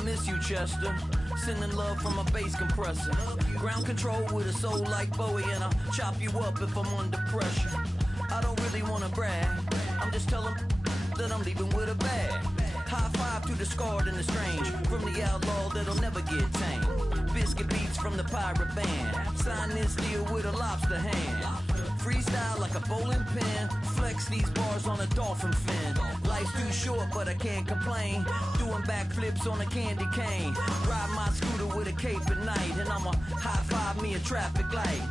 I miss you, Chester. Sending love from a bass compressor. Ground control with a soul like Bowie, and I'll chop you up if I'm under pressure. I don't really wanna brag, I'm just telling that I'm leaving with a bag. High five to the scarred and the strange, from the outlaw that'll never get tamed. Biscuit beats from the pirate band, sign this deal with a lobster hand. Freestyle like a bowling pin, flex these bars on a dolphin fin. Life's too short but I can't complain, doing backflips on a candy cane. Ride my scooter with a cape at night, and I'ma high five me a traffic light.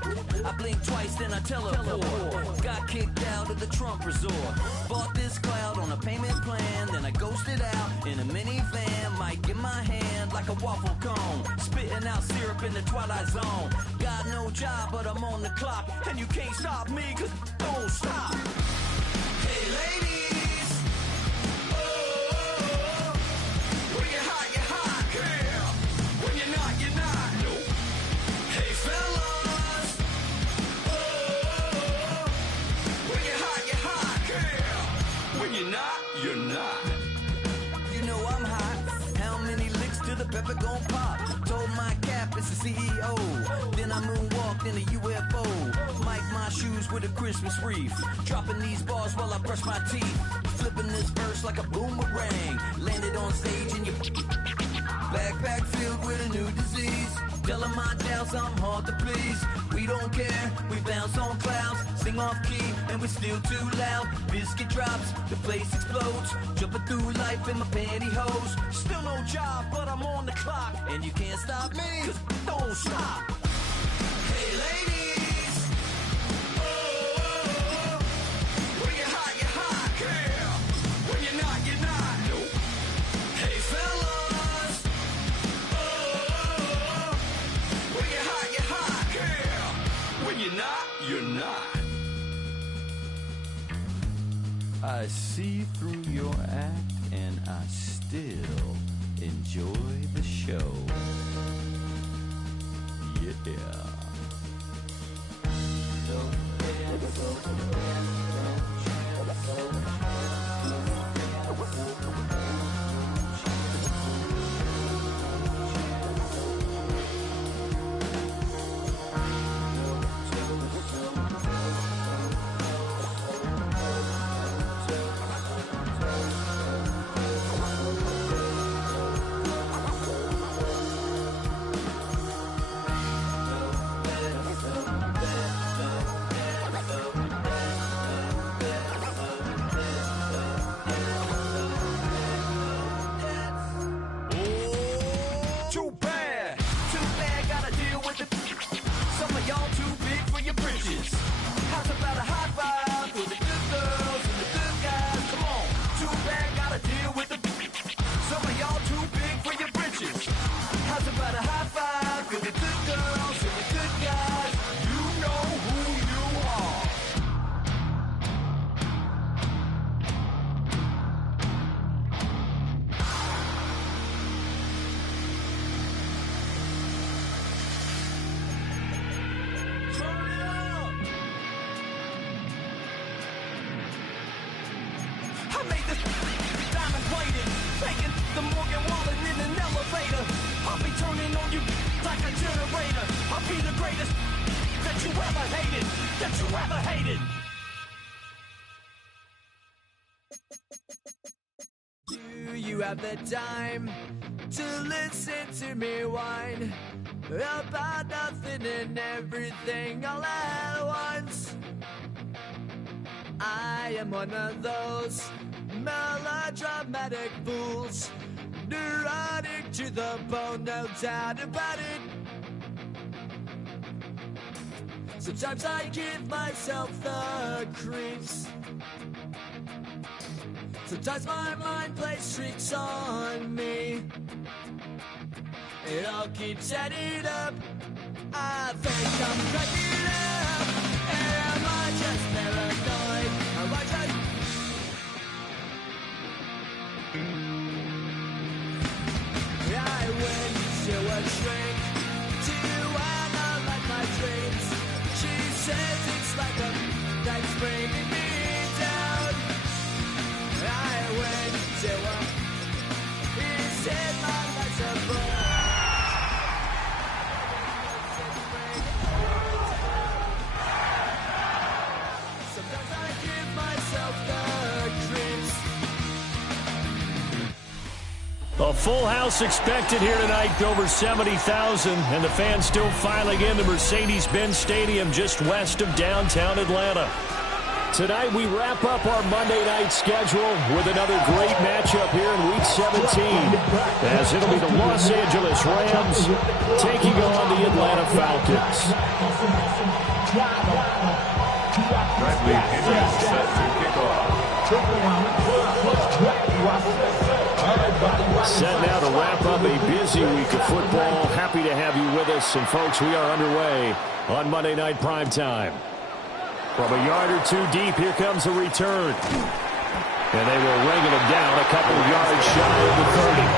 I blink twice then I teleport, got kicked out of the Trump resort. Bought this cloud on a payment plan, then I ghosted out in a minivan. Might get my hand like a waffle cone, spitting out syrup in the twilight zone. Got no job but I'm on the clock, and you can't stop me, cause don't stop. Hey ladies, oh, when you're hot, girl. When you're not, nope. Hey fellas, oh, when you're hot, girl. When you're not, you're not. You know I'm hot, how many licks till the pepper gon' pop? Told my cap it's the CEO, then I moonwalked in a UFO. Mic my shoes with a Christmas wreath, dropping these bars while I brush my teeth. Flipping this verse like a boomerang, landed on stage in your backpack filled with a new disease. Telling my doubts I'm hard to please. We don't care, we bounce on clouds, sing off key and we're still too loud. Biscuit drops, the place explodes, jumping through life in my pantyhose. Still no job but I'm on the clock, and you can't stop me, cause don't stop. Hey ladies, oh, when you're hot, girl. When you're not, nope. Hey fellas, oh, when you're hot, girl. When you're not, you're not. I see through your act and I still enjoy the show. Yeah. The time to listen to me whine about nothing and everything all at once. I am one of those melodramatic fools, neurotic to the bone, no doubt about it. Sometimes I give myself the creeps. Sometimes my mind plays tricks on me. It all keeps adding up. I think I'm cracking up. Am I just paranoid? Am I just... I went to a shrink to analyze my dreams. She says it's like a knife bringing me down. I went to him. He said my life's a A full house expected here tonight, over 70,000, and the fans still filing into Mercedes-Benz Stadium just west of downtown Atlanta. Tonight we wrap up our Monday night schedule with another great matchup here in Week 17, as it'll be the Los Angeles Rams taking on the Atlanta Falcons. Set now to wrap up a busy week of football. Happy to have you with us. And, folks, we are underway on Monday Night Primetime. From a yard or two deep, here comes a return. And they will ringing him down a couple of yards shy of the 30.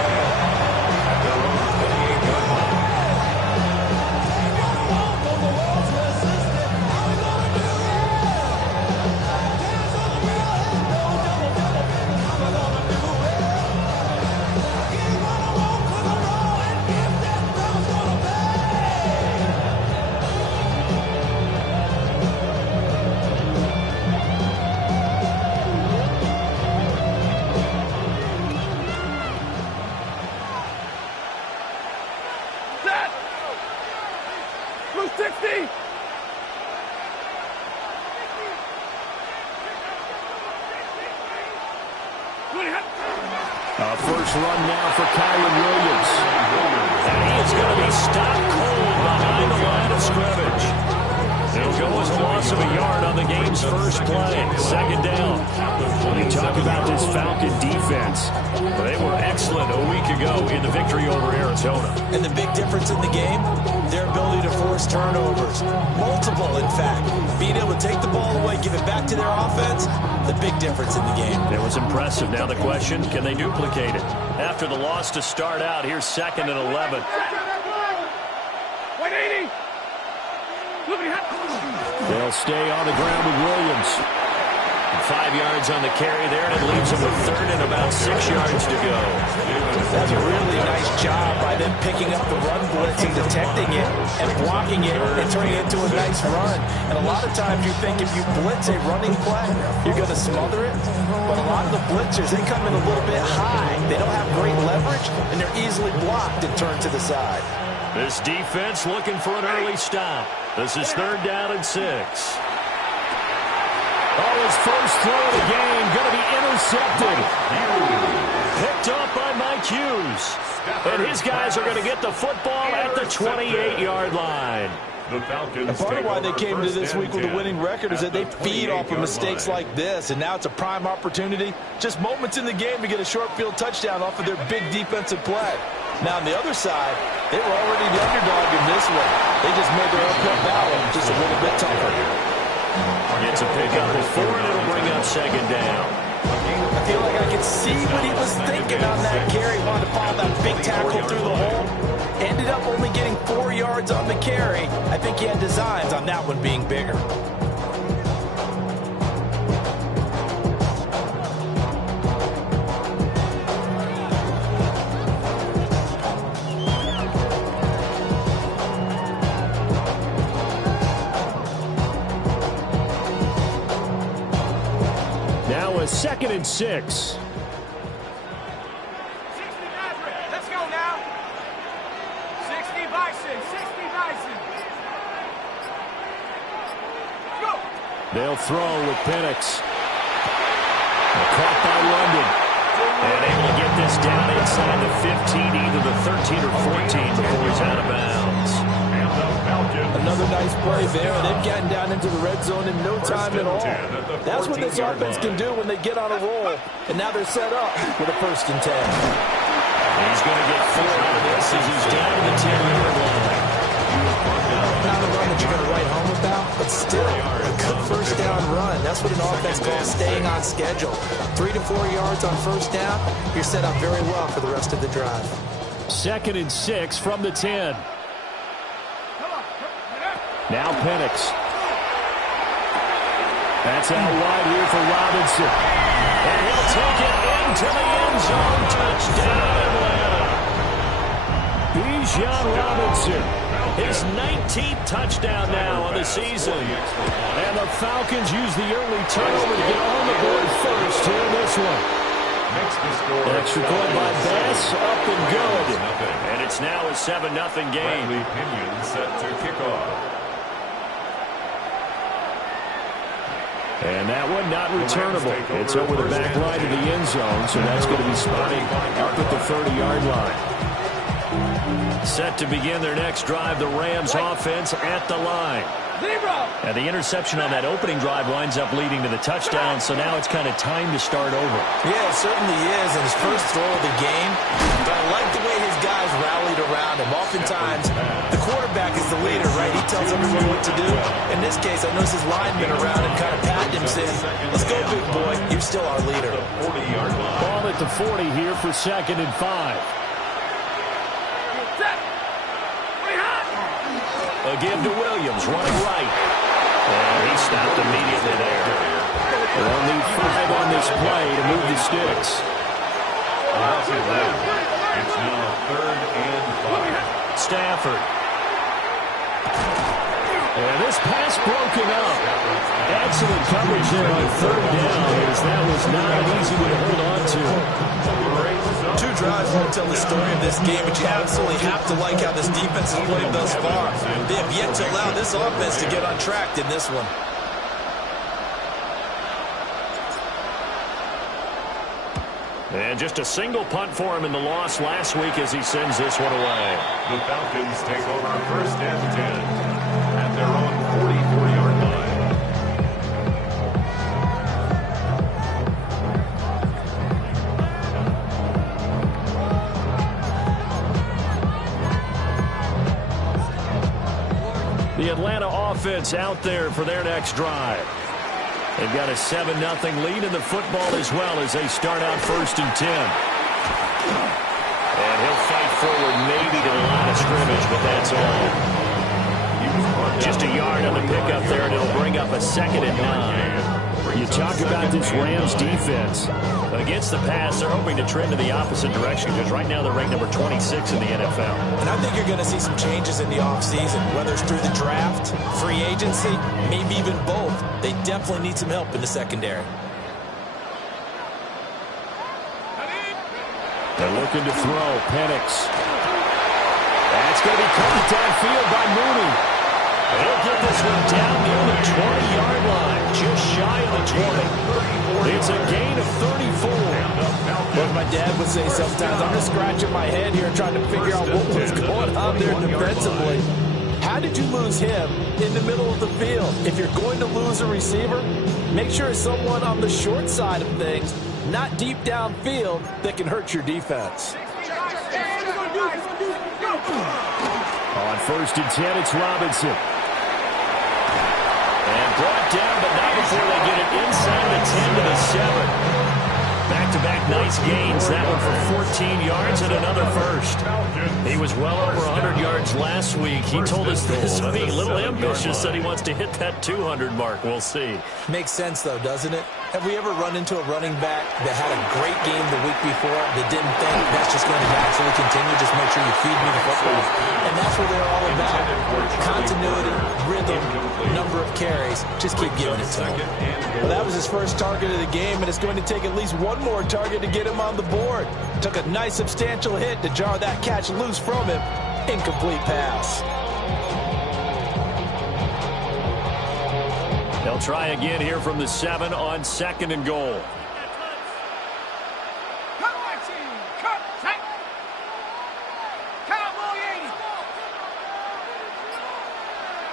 First run now for Kyron Williams. And he is going to be stopped cold behind the line of scrimmage. It'll go as a loss of a yard on the game's first play. Second down. When you talk about this Falcon defense, they were excellent a week ago in the victory over Arizona. And the big difference in the game, their ability to force turnovers. Multiple, in fact. Being able to take the ball away, give it back to their offense, the big difference in the game. It was impressive. Now the question, can they duplicate it? After the loss to start out, here's 2nd and 11. 180. They'll stay on the ground with Williams. 5 yards on the carry there, and it leaves them with 3rd and about 6 yards to go. That's a really nice job by them picking up the run blitz and detecting it and blocking it and turning it into a nice run. And a lot of times you think if you blitz a running play, you're going to smother it. But a lot of the blitzers, they come in a little bit high. They don't have great leverage, and they're easily blocked and turned to the side. This defense looking for an early stop. This is 3rd down and 6. Oh, his first throw of the game going to be intercepted. Picked off by Mike Hughes. And his guys are going to get the football at the 28-yard line. And part of why they came to this week with a winning record is that they feed off of mistakes like this. And now it's a prime opportunity. Just moments in the game to get a short field touchdown off of their big defensive play. Now on the other side, they were already the underdog in this one. They just made their uphill battle just a little bit tougher. It's a pickup of 4, and it'll bring up 2nd down. I feel like I can see what he was thinking on that carry. He wanted to follow that big tackle through the hole. Ended up only getting 4 yards on the carry. I think he had designs on that one being bigger. Now a 2nd and 6. 60 Let's go now. 60 Bison. 60 Bison. Go. They'll throw with Penix. Caught by London. And able to get this down inside the 15, either the 13 or 14 before he's out of bounds. Another nice play there. They've gotten down into the red zone in no time at all. That's what this offense can do when they get on a roll. And now they're set up with a 1st and 10. He's going to get 4 out of this as he's down to the 10-yard line. Not a run that you're going to write home about, but still a good 1st down run. That's what an offense calls staying on schedule. 3 to 4 yards on 1st down, you're set up very well for the rest of the drive. 2nd and 6 from the 10. Now Penix. That's out wide here for Robinson. And he'll take it into the end zone. Touchdown, Atlanta. Bijan Robinson. His 19th touchdown now on the season. And the Falcons use the early turnover to get on the board first here in this one. Extra point by Bass, up and good. And it's now a 7-0 game. Bradley Pinion set to kick off. And that one not returnable. It's over the back line of the end zone, so that's going to be spotted up at the 30-yard line. Set to begin their next drive, the Rams offense at the line. And the interception on that opening drive winds up leading to the touchdown, so now it's kind of time to start over. Yeah, it certainly is, and his first throw of the game. But I like the way his guys rallied around him. Oftentimes, the quarterback is the leader, right? He tells everyone what to do. In this case, I notice his linemen around him kind of patting him, saying, let's go, big boy. You're still our leader. Ball at the 40 here for 2nd and 5. A give to Williams, running right. And he stopped immediately there. They'll need 5 on this play to move the sticks. It's now 3rd and 5. Stafford. And this pass broken up. Excellent coverage there on 3rd down, as that was not an easy one to hold on to. 2 drives won't tell the story of this game, but you absolutely have to like how this defense has played thus far. They have yet to allow this offense to get on track in this one. And just a single punt for him in the loss last week as he sends this one away. The Falcons take over 1st and 10 at their own 44-yard line. The Atlanta offense out there for their next drive. They've got a 7-0 lead in the football as well as they start out 1st and 10. And he'll fight forward maybe to the line of scrimmage, but that's all. Just a yard on the pickup there, and it'll bring up a 2nd and 9. You talk about this Rams defense. Against the pass, they're hoping to trend in the opposite direction because right now they're ranked number 26 in the NFL. And I think you're going to see some changes in the offseason, whether it's through the draft, free agency, maybe even both. They definitely need some help in the secondary. They're looking to throw. Penix. That's going to be covered downfield by Mooney. He'll get this one down near the 20-yard line, just shy of the 20. It's a gain of 34. What my dad would say sometimes, I'm just scratching my head here trying to figure out what was going on there defensively. How did you lose him in the middle of the field? If you're going to lose a receiver, make sure it's someone on the short side of things, not deep downfield, that can hurt your defense. On 1st and 10, it's Robinson. And brought down, but not before they get it inside the 10 to the 7. Back-to-back nice gains. That one for 14 yards and another first. He was well over 100 yards last week. He told us this week, a little ambitious, said he wants to hit that 200 mark. We'll see. Makes sense, though, doesn't it? Have we ever run into a running back that had a great game the week before that didn't think that's just going to naturally continue? Just make sure you feed me the football. And that's what they're all about. Continuity, rhythm, number of carries. Just keep giving it to him. Well, that was his first target of the game, and it's going to take at least one more target to get him on the board. Took a nice substantial hit to jar that catch loose from him. Incomplete pass. They'll try again here from the 7 on 2nd and goal. Cut my team. Cut. Tight. Cowboy 80.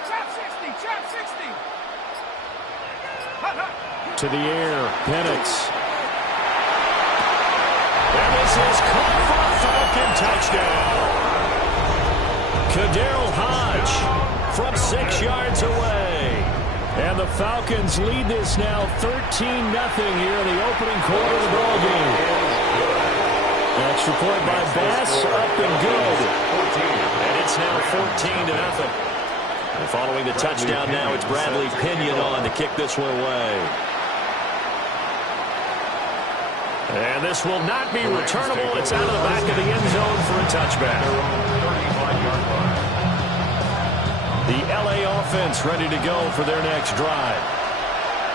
Trap 60. Trap 60. Hut, hut. To the air. Penix. And this is caught for a Falcon touchdown. Kaderl Hodge from 6 yards away. And the Falcons lead this now 13-0 here in the opening quarter of the ball game. Extra point by Bass, up and good. And it's now 14-0. And following the touchdown now, it's Bradley Pinion on to kick this one away. And this will not be returnable. It's out of the back of the end zone for a touchback. The L.A. offense ready to go for their next drive.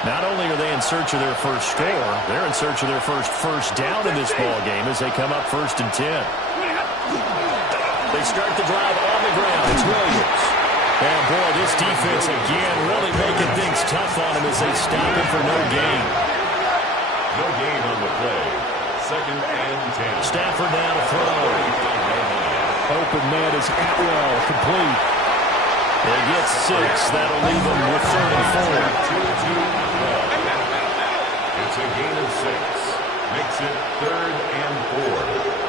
Not only are they in search of their first score, they're in search of their first down in this ball game as they come up 1st and 10. They start the drive on the ground. It's Williams. And, boy, this defense again really making things tough on him as they stop him for no gain. No gain on the play. 2nd and 10. Stafford now to throw. Open man is Atwell, complete. They get 6. That'll leave them with 3rd and 4. It's a gain of 6. Makes it 3rd and 4.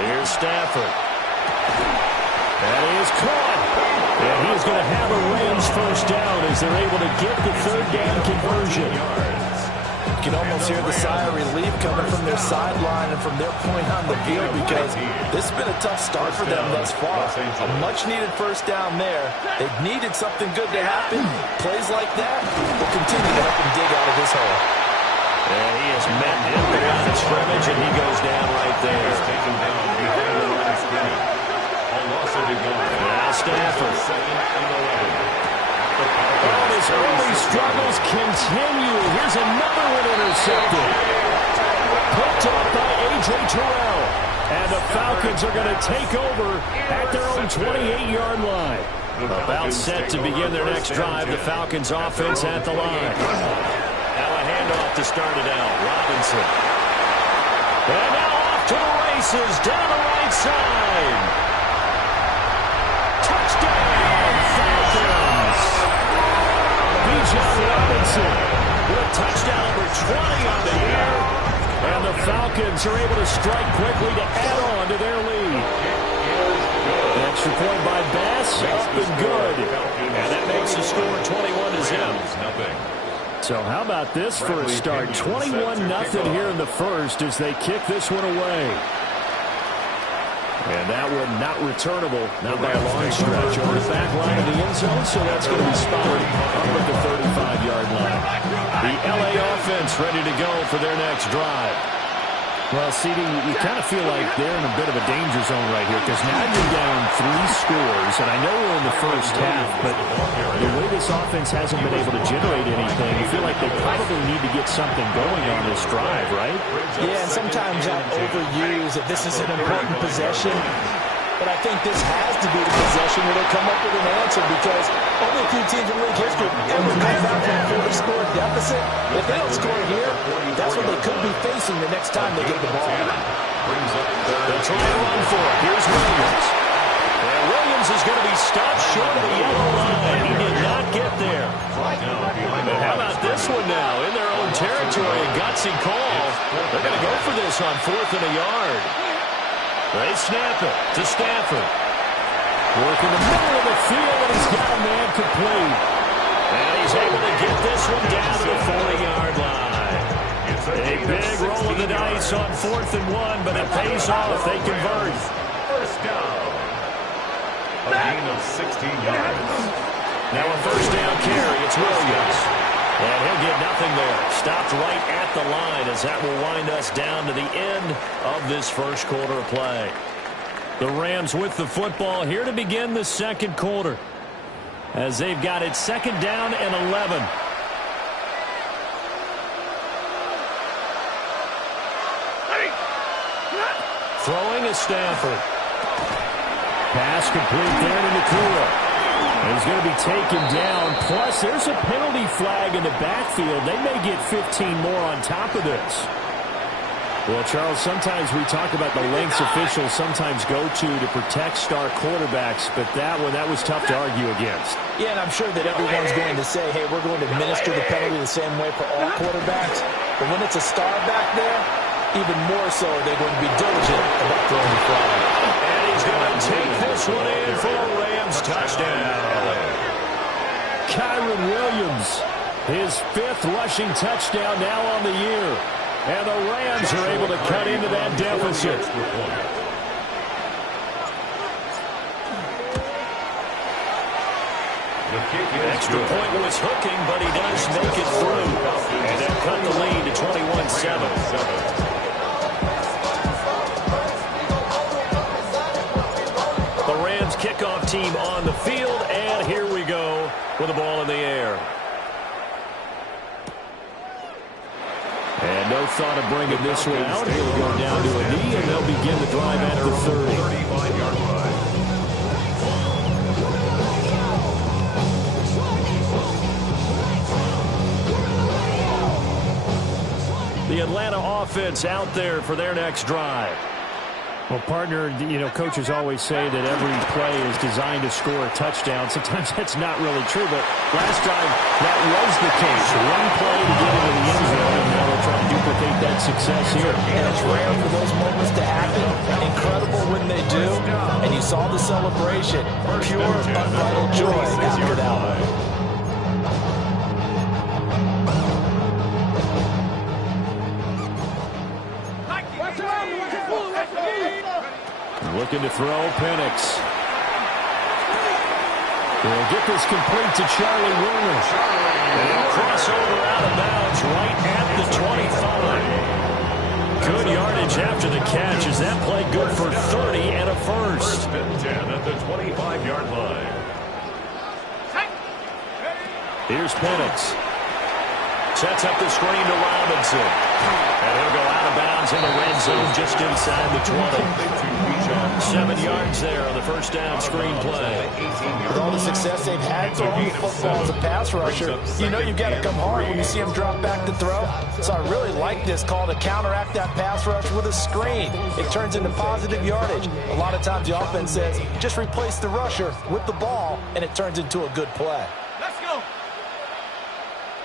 Here's Stafford. That is caught. And he's going to have a Rams first down as they're able to get the 3rd down conversion. You can almost hear the sigh of relief coming from their sideline and from their point on the field because this has been a tough start for them thus far. A much-needed first down there. They needed something good to happen. Plays like that will continue to help them dig out of this hole. And he is met in the line of scrimmage, and he goes down right there. He's taken down behind the line of scrimmage. A loss of the gun. Now Stafford. 2nd and 11. Oh, his early struggles continue. Here's another one intercepted. Picked up by A.J. Terrell. And the Falcons are going to take over at their own 28-yard line. About set to begin their next drive. The Falcons offense at the line. Now a handoff to start it out. Robinson. And now off to the races down the right side. Touchdown, Falcons. Bijan Robinson with a touchdown number 20 on the year. And the Falcons are able to strike quickly to add on to their lead. Extra point by Bass, up and good. And that makes the score 21-0. So how about this for a start? 21-0 here in the first as they kick this one away. And that one not returnable, not by a long stretch. Over the back line of the end zone, so that's going to be spotted up at the 35-yard line. The L.A. offense ready to go for their next drive. Well, CD, you kind of feel like they're in a bit of a danger zone right here because now you're down 3 scores, and I know we're in the first half, but the way this offense hasn't been able to generate anything, you feel like they probably need to get something going on this drive, right? Yeah, and sometimes I overuse that this is an important possession, but I think this has to be the possession where they come up with an answer because only a few teams in league history ever come back from a 40-score deficit. If they don't score here, that's what they could be facing the next time they get the ball. They'll try to run for it. Here's Williams. And Williams is going to be stopped short of the yellow line. He did not get there. But how about this one now? In their own territory, a gutsy call. They're going to go for this on 4th and a yard. They snap it to Stafford. Work in the middle of the field, and he's got a man complete. And he's able to get this one down to the 40-yard line. A big roll of the dice on 4th and 1, but it pays off. They convert. First down. A gain of 16 yards. Now a first down carry. It's Williams. And he'll get nothing there. Stopped right at the line as that will wind us down to the end of this first quarter of play. The Rams with the football here to begin the second quarter as they've got it 2nd down and 11. Throwing is Stafford. Pass complete there to Nakua. He's going to be taken down. Plus, there's a penalty flag in the backfield. They may get 15 more on top of this. Well, Charles, sometimes we talk about the lengths officials sometimes go to protect star quarterbacks, but that was tough to argue against. Yeah, and I'm sure that everyone's going to say, hey, we're going to administer the penalty the same way for all quarterbacks. But when it's a star back there, even more so, they're going to be diligent about throwing the flag. And he's going to take this one in for a Rams touchdown. Kyron Williams, his 5th rushing touchdown now on the year. And the Rams are able to cut into that deficit. Extra point was hooking, but he does make it through. And they'll cut the lead to 21-7. The Rams kickoff team on the field, and here air. And no thought of bringing this one out. He'll go down to a knee, and they'll begin the drive at the 30. 35-yard line. The Atlanta offense out there for their next drive. Well, partner, coaches always say that every play is designed to score a touchdown. Sometimes that's not really true, but last drive, that was the case. One play to get into the end zone, and now they'll try to duplicate that success here. And it's rare for those moments to happen. Incredible when they do. And you saw the celebration. Pure, unbridled joy after that one. Looking to throw, Penix. They'll get this complete to Charlie Werner. And crossover out of bounds right at the 25. Good yardage after the catch. Is that play good for 30 and a first? 1st and 10 at the 25-yard line. Here's Penix. Sets up the screen to Robinson. And he'll go out of bounds in the red zone just inside the 20. 7 yards there on the first down screen play. With all the success they've had throwing the football as a pass rusher, you know you've got to come hard when you see him drop back to throw. So I really like this call to counteract that pass rush with a screen. It turns into positive yardage. A lot of times the offense says, just replace the rusher with the ball, and it turns into a good play. Let's go.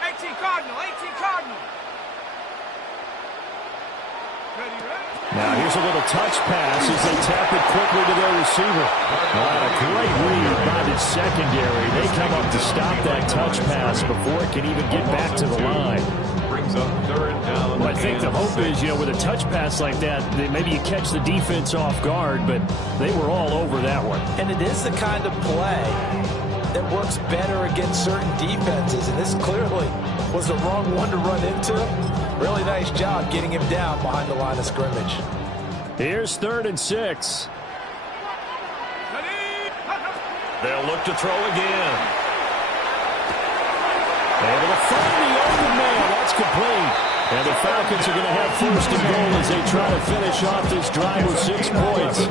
18 Cardinal, 18 Cardinal. Now here's a little touch pass as they tap it quickly to their receiver. A great read by the secondary. They come up to stop that touch pass before it can even get back to the line. Brings up 3rd down. Well, I think the hope is, with a touch pass like that, maybe you catch the defense off guard, but they were all over that one. And it is the kind of play that works better against certain defenses, and this clearly was the wrong one to run into. Really nice job getting him down behind the line of scrimmage. Here's 3rd and 6. They'll look to throw again. Able to find the open man. That's complete. And the Falcons are going to have 1st and goal as they try to finish off this drive with 6 points.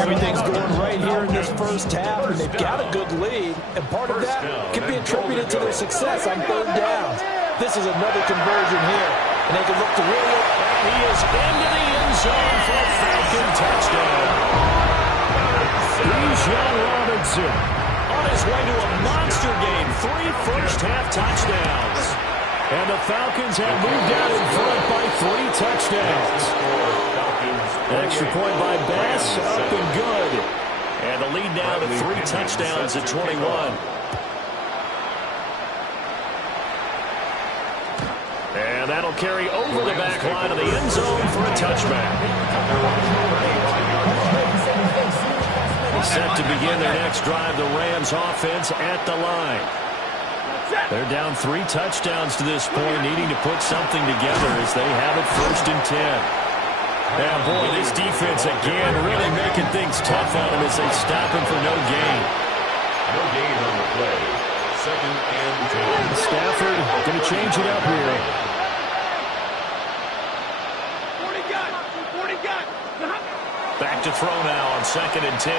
Everything's going right here in this first half, and they've got a good lead, and part of that can be attributed to their success on 3rd down. This is another conversion here, and they can look to really... He is into the end zone for a Falcon touchdown. Bijan Robinson on his way to a monster game. 3 first-half touchdowns. And the Falcons have moved out in front by 3 touchdowns. An extra point by Bass, up and good. And the lead now to 3 touchdowns at 21. And that'll carry over the back line of the end zone for a touchback. Set to begin their next drive, the Rams offense at the line. They're down 3 touchdowns to this point, needing to put something together as they have it 1st and 10. Yeah, boy, this defense again really making things tough on him as they stop him for no gain. No gain on the play. 2nd and 10. Stafford going to change it up here. 40 gun, 40 gun. Back to throw now on 2nd and 10.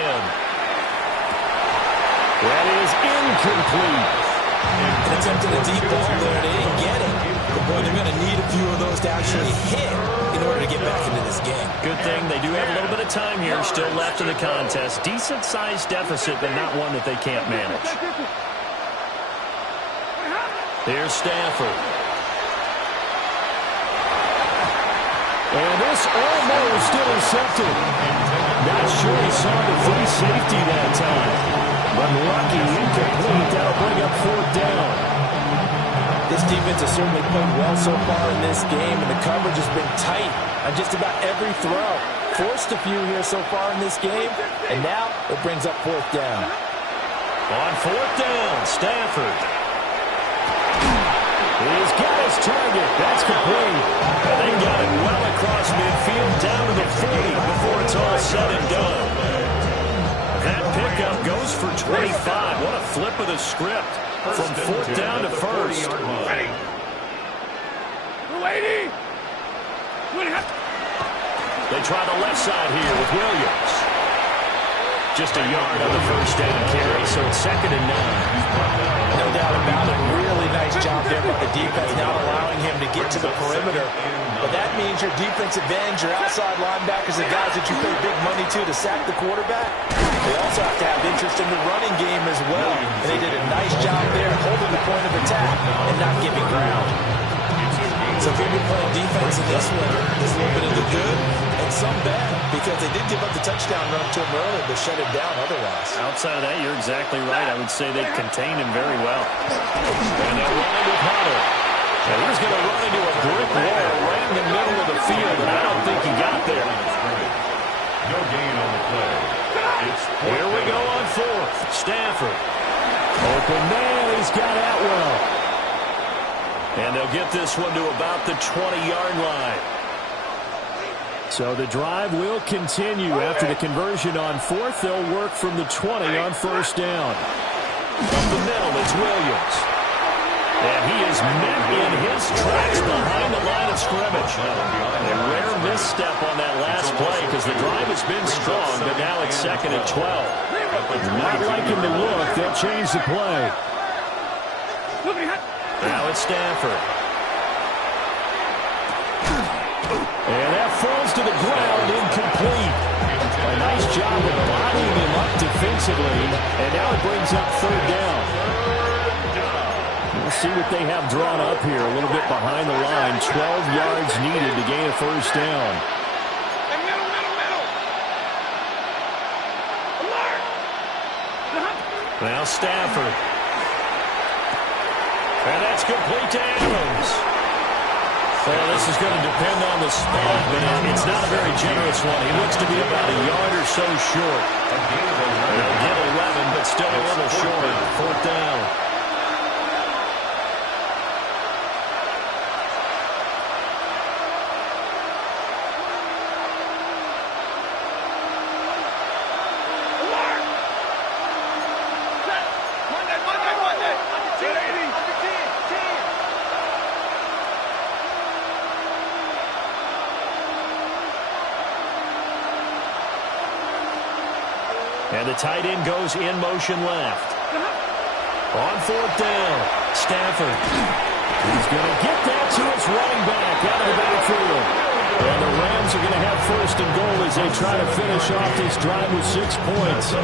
That is incomplete. And attempted a deep ball there. They didn't get it. But boy, they're going to need a few of those to actually hit in order to get back into this game. Good thing they do have a little bit of time here still left in the contest. Decent-sized deficit, but not one that they can't manage. Here's Stafford. And this almost intercepted. Not sure he saw the free safety that time. But lucky, incomplete. That'll bring up 4th down. This defense has certainly played well so far in this game, and the coverage has been tight on just about every throw. Forced a few here so far in this game, and now it brings up 4th down. On 4th down, Stafford. He's got his target. That's complete. And they got it well across midfield down to the 40 before it's all said and done. That pickup goes for 25. What a flip of the script. From fourth down to first. Ready. 280. They try the left side here with Williams. Just a yard on the first down carry, so it's 2nd and 9. No doubt about it. Really nice job there by the defense, not allowing him to get to the perimeter. But that means your defensive ends, your outside linebackers, the guys that you pay big money to sack the quarterback, they also have to have interest in the running game as well. And they did a nice job there holding the point of attack and not giving ground. So if you've been playing defense in this one, there's a little bit of the good and some bad, because they did give up the touchdown run to him earlier, but shut him down otherwise. Outside of that, you're exactly right. I would say they contained him very well. And they'll run into Hunter. And he's going to run into a brick wall right in the middle of the field, and I don't think he got there. No gain on the play. Here we go on 4th. Stafford. Open man. He's got Atwell. And they'll get this one to about the 20-yard line. So the drive will continue. After the conversion on 4th, they'll work from the 20 on 1st down. Up the middle, it's Williams. And he is met in his tracks behind the line of scrimmage. A rare misstep on that last play because the drive has been strong, but now it's 2nd and 12. Not liking the look. They'll change the play. Now it's Stafford. And that falls to the ground, incomplete. A nice job of bodying him up defensively, and now it brings up 3rd down. We'll see what they have drawn up here, a little bit behind the line. 12 yards needed to gain a 1st down. Now Stafford. And that's complete to Adams. Well, this is going to depend on the spot, but it's not a very generous one. He looks to be about a yard or so short. They'll get 11, but still a little short. 4th down. And the tight end goes in motion left. On 4th down, Stafford. He's going to get that to his running back out of the backfield. And the Rams are going to have 1st and goal as they try to finish off this drive with 6 points.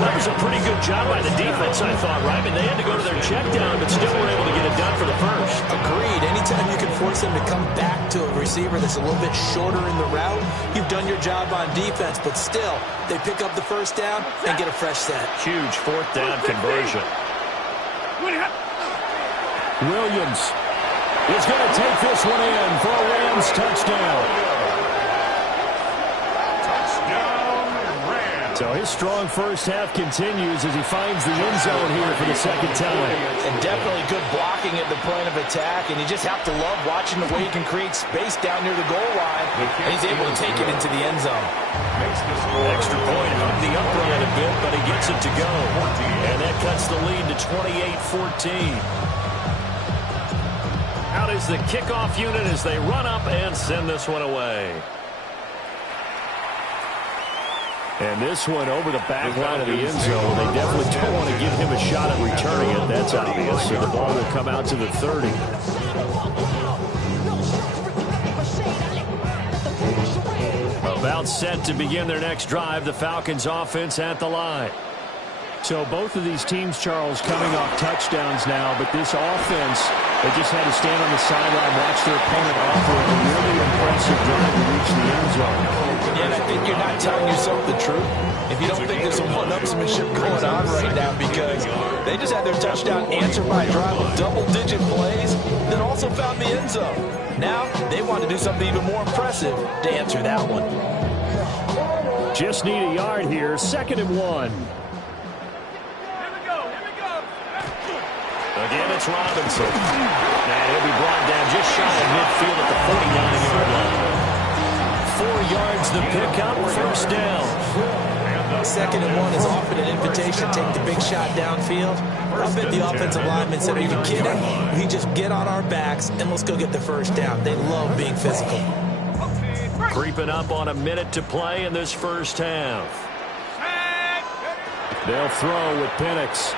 That was a pretty good job by the defense, I thought, right? I mean, they had to go to their check down, but still were able to get it done for the 1st. Agreed. Anytime you can force them to come back to a receiver that's a little bit shorter in the route, you've done your job on defense, but still, they pick up the 1st down and get a fresh set. Huge 4th down conversion. Williams is going to take this one in for a Rams touchdown. So his strong first half continues as he finds the end zone here for the 2nd time. And definitely good blocking at the point of attack, and you just have to love watching the way he can create space down near the goal line, and he's able to take it into the end zone. Extra point up the upright a bit, but he gets it to go. And that cuts the lead to 28-14. Out is the kickoff unit as they run up and send this one away. And this one over the back line of the end zone. They definitely don't want to give him a shot at returning it. That's obvious. So the ball will come out to the 30. About set to begin their next drive. The Falcons offense at the line. So both of these teams, Charles, coming off touchdowns now, but this offense, they just had to stand on the sideline, watch their opponent offer a really impressive drive to reach the end zone. Yeah, and I think you're not telling yourself the truth if you don't think there's some one-upsmanship going on right now, because they just had their touchdown answered by a drive of double-digit plays, then also found the end zone. Now they want to do something even more impressive to answer that one. Just need a yard here, 2nd and 1. Again, it's Robinson. And he'll be brought down just shy of midfield at the 49-yard line. 4 yards the pickup, 1st down. 2nd and 1 is often an invitation to take the big shot downfield. I bet the offensive lineman said, are you kidding? We just get on our backs and let's go get the first down. They love being physical. Creeping up on a minute to play in this first half. They'll throw with Penix.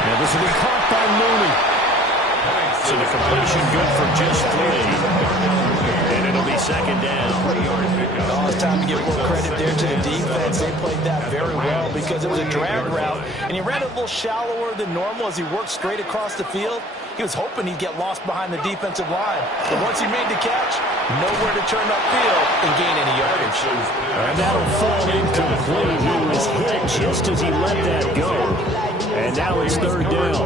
Now this will be caught by Mooney. So the completion good for just 3. And it'll be 2nd down. Oh, it's time to give more credit there to the defense. They played that very well because it was a drag route. And he ran a little shallower than normal as he worked straight across the field. He was hoping he'd get lost behind the defensive line. But once he made the catch, nowhere to turn upfield and gain any yardage. And that'll fall incomplete. He was hit just as he let that go. And now it's 3rd down.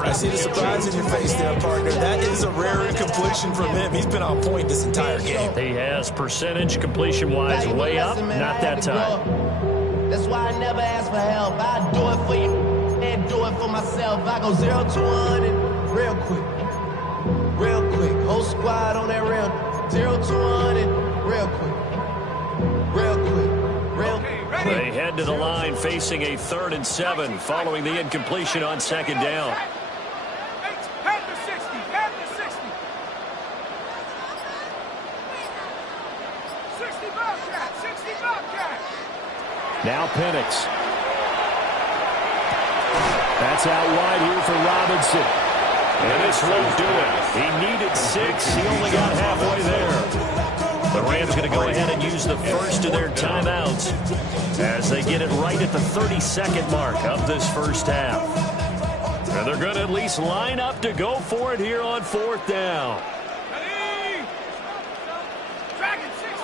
I see the surprise in your face there, partner. That is a rare incompletion from him. He's been on point this entire game. He has percentage completion-wise way up. Not that time. That's why I never ask for help. I do it for you and do it for myself. I go 0 to 100 real quick. Real quick. Whole squad on that real 0 to 100 real quick. Real quick. Real quick. They head to the line facing a 3rd and 7 following the incompletion on 2nd down. Head to 60. Head to 60. 60 Bobcat. 60 Bobcat. Now Penix. That's out wide here for Robinson. And this won't do it. He needed 6. He only got halfway there. The Rams going to go ahead and use the first of their timeouts as they get it right at the 32nd mark of this first half. And they're going to at least line up to go for it here on 4th down. Ready? Dragon 60.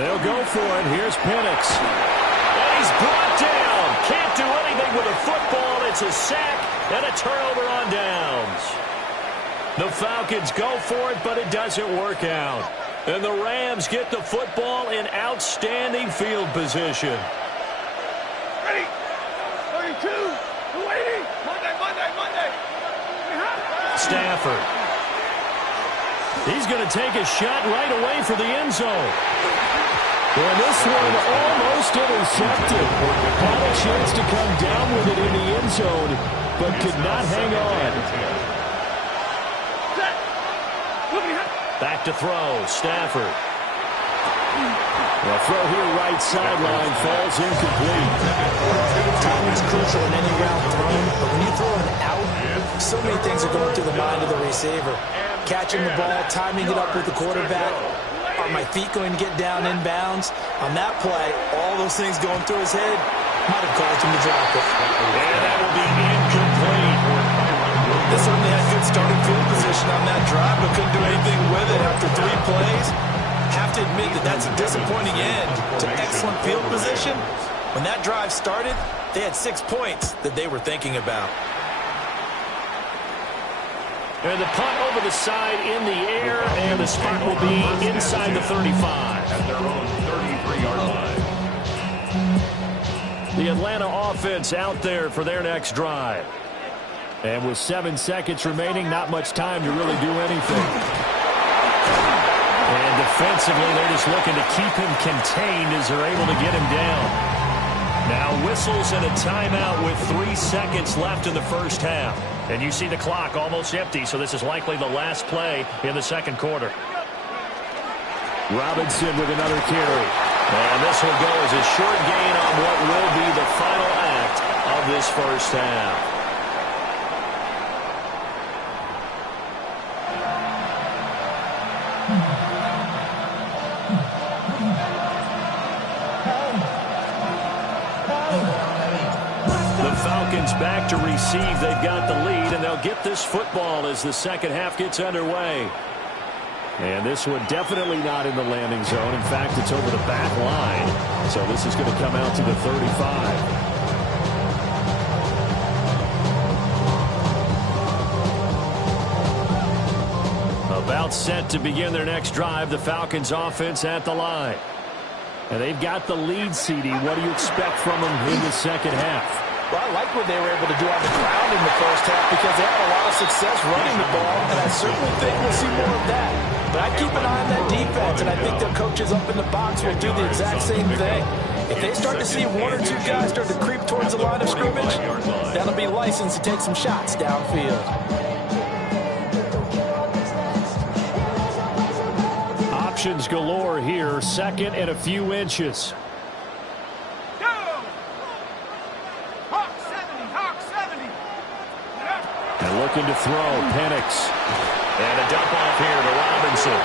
They'll go for it. Here's Penix. And he's brought down. Can't do anything with a football. It's a sack and a turnover on downs. The Falcons go for it, but it doesn't work out. And the Rams get the football in outstanding field position. Ready? 32. 280. Monday. Stafford. He's going to take a shot right away for the end zone. And this one almost intercepted. Had a chance to come down with it in the end zone, but could not hang on. Back to throw, Stafford. The throw here right sideline falls incomplete. Timing is crucial in any route thrown, but when you throw an out, so many things are going through the mind of the receiver. Catching the ball, timing it up with the quarterback. Are my feet going to get down in bounds? On that play, all those things going through his head might have caused him to drop it. And that will be incomplete. They certainly had good starting field position on that drive, but couldn't do anything with it after 3 plays. Have to admit that that's a disappointing end to excellent field position. When that drive started, they had 6 points that they were thinking about. And the punt over the side in the air, and the spot will be inside the 35. At their own 33-yard line. The Atlanta offense out there for their next drive. And with 7 seconds remaining, not much time to really do anything. And defensively, they're just looking to keep him contained as they're able to get him down. Now whistles and a timeout with 3 seconds left in the first half. And you see the clock almost empty, so this is likely the last play in the second quarter. Robinson with another carry. And this will go as a short gain on what will be the final act of this first half. Back to receive. They've got the lead, and they'll get this football as the second half gets underway. And this one definitely not in the landing zone. In fact, it's over the back line. So this is going to come out to the 35. About set to begin their next drive. The Falcons offense at the line. And they've got the lead, CD. What do you expect from them in the second half? Well, I like what they were able to do on the ground in the first half because they had a lot of success running the ball, and I certainly think we'll see more of that. But I keep an eye on that defense, and I think their coaches up in the box will do the exact same thing. If they start to see one or two guys start to creep towards the line of scrimmage, that'll be license to take some shots downfield. Options galore here, second and a few inches. And looking to throw, Penix. And a dump off here to Robinson.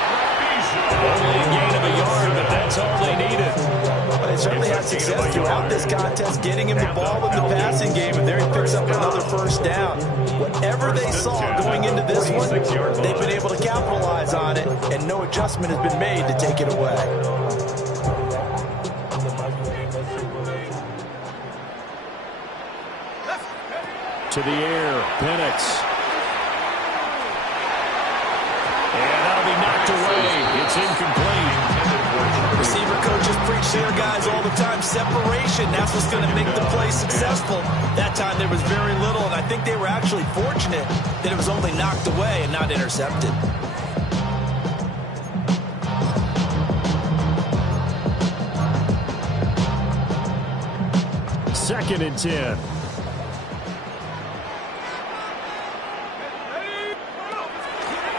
Only a gain of a yard, but that's all they needed. Well, they certainly had success throughout this contest, getting him the ball in the passing game, and there he picks up another first down. Whatever they saw going into this one, they've been able to capitalize on it, and no adjustment has been made to take it away. To the air, Penix. And that'll be knocked away. It's incomplete. Receiver coaches preach to their guys all the time. Separation, that's what's going to make the play successful. That time there was very little, and I think they were actually fortunate that it was only knocked away and not intercepted. Second and 10.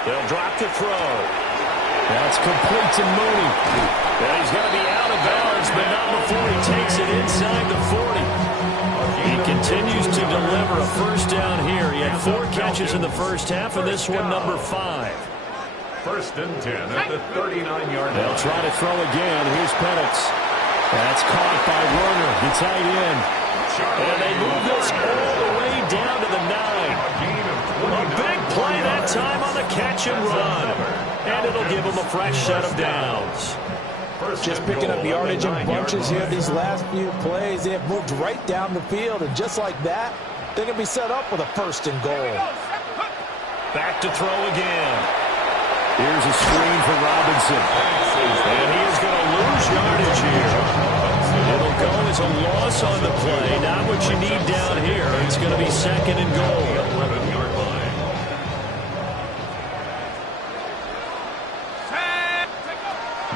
They'll drop to throw. That's complete to Mooney. And he's going to be out of bounds, but not before he takes it inside the 40. He continues to deliver a first down here. He had 4 catches in the first half, and this one number 5. First and 10 at the 39-yard line. They'll try to throw again. Here's Penix. That's caught by Werner, the tight end. And they move this all the way down to the 9. A big play that time on the catch and run. And it'll give them a fresh set of downs. Just picking up yardage in bunches here these last few plays. They have moved right down the field, and just like that, they're going to be set up with a first and goal. Back to throw again. Here's a screen for Robinson. And he is going to lose yardage here. It'll go as a loss on the play. Not what you need down here. It's going to be second and goal. 11-yard line.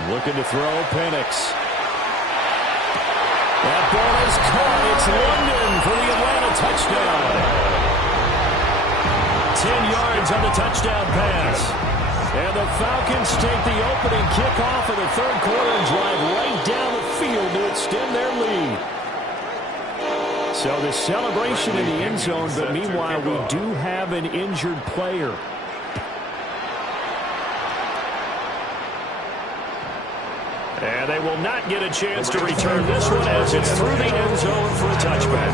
Looking to throw, Penix. That ball is caught. It's London for the Atlanta touchdown. 10 yards on the touchdown pass. And the Falcons take the opening kickoff of the third quarter and drive right down the field to extend their lead. So the celebration in the end zone, but meanwhile we do have an injured player. And they will not get a chance to return this one as it's through the end zone for a touchback.